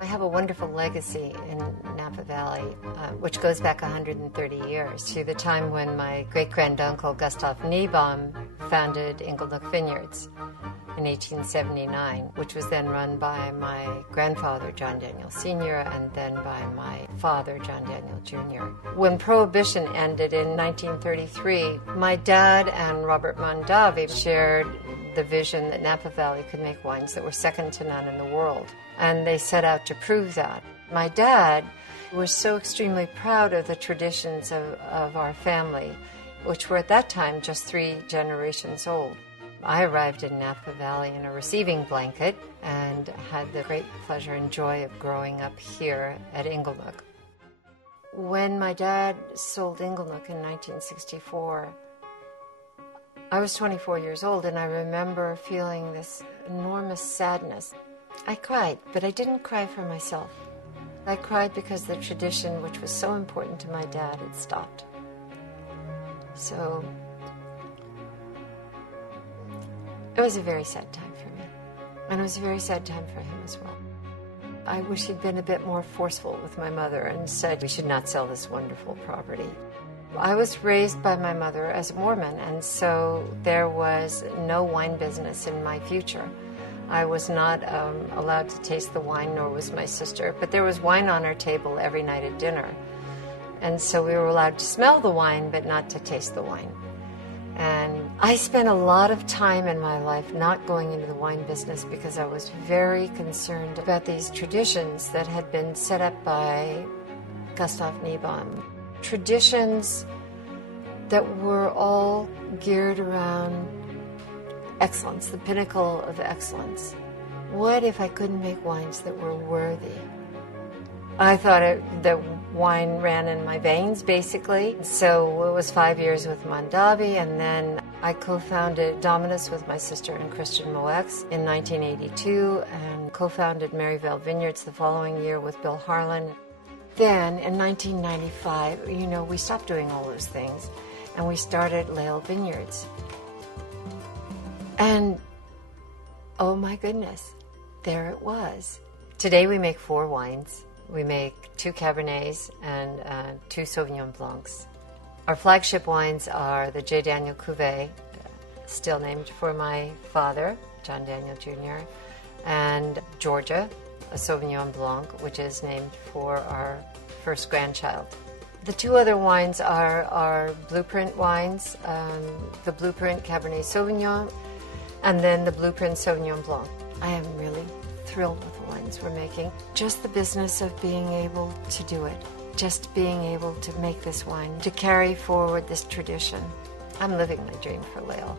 I have a wonderful legacy in Napa Valley, which goes back 130 years to the time when my great-granduncle Gustav Niebaum founded Inglenook Vineyards in 1879, which was then run by my grandfather, John Daniel Sr., and then by my father, John Daniel Jr. When Prohibition ended in 1933, my dad and Robert Mondavi shared the vision that Napa Valley could make wines that were second to none in the world, and they set out to prove that. My dad was so extremely proud of the traditions of our family, which were at that time just 3 generations old. I arrived in Napa Valley in a receiving blanket and had the great pleasure and joy of growing up here at Inglenook. When my dad sold Inglenook in 1964, I was 24 years old, and I remember feeling this enormous sadness. I cried, but I didn't cry for myself. I cried because the tradition, which was so important to my dad, had stopped. So it was a very sad time for me, and it was a very sad time for him as well. I wish he'd been a bit more forceful with my mother and said we should not sell this wonderful property. I was raised by my mother as a Mormon, and so there was no wine business in my future. I was not allowed to taste the wine, nor was my sister, but there was wine on our table every night at dinner. And so we were allowed to smell the wine, but not to taste the wine. And I spent a lot of time in my life not going into the wine business because I was very concerned about these traditions that had been set up by Gustav Niebaum. Traditions that were all geared around excellence, the pinnacle of excellence. What if I couldn't make wines that were worthy? I thought that wine ran in my veins, basically. So it was 5 years with Mondavi, and then I co-founded Dominus with my sister and Christian Moex in 1982, and co-founded Maryvale Vineyards the following year with Bill Harlan. Then, in 1995, we stopped doing all those things, and we started Lail Vineyards. And, oh my goodness, there it was. Today we make 4 wines. We make 2 Cabernets and 2 Sauvignon Blancs. Our flagship wines are the J. Daniel Cuvée, still named for my father, John Daniel Jr., and Georgia, a Sauvignon Blanc, which is named for our first grandchild. The 2 other wines are Blueprint wines, the Blueprint Cabernet Sauvignon, and then the Blueprint Sauvignon Blanc. I am really thrilled with the wines we're making. Just the business of being able to do it, just being able to make this wine, to carry forward this tradition. I'm living my dream for Lail.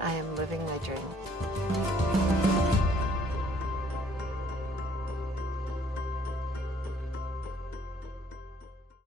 I am living my dream.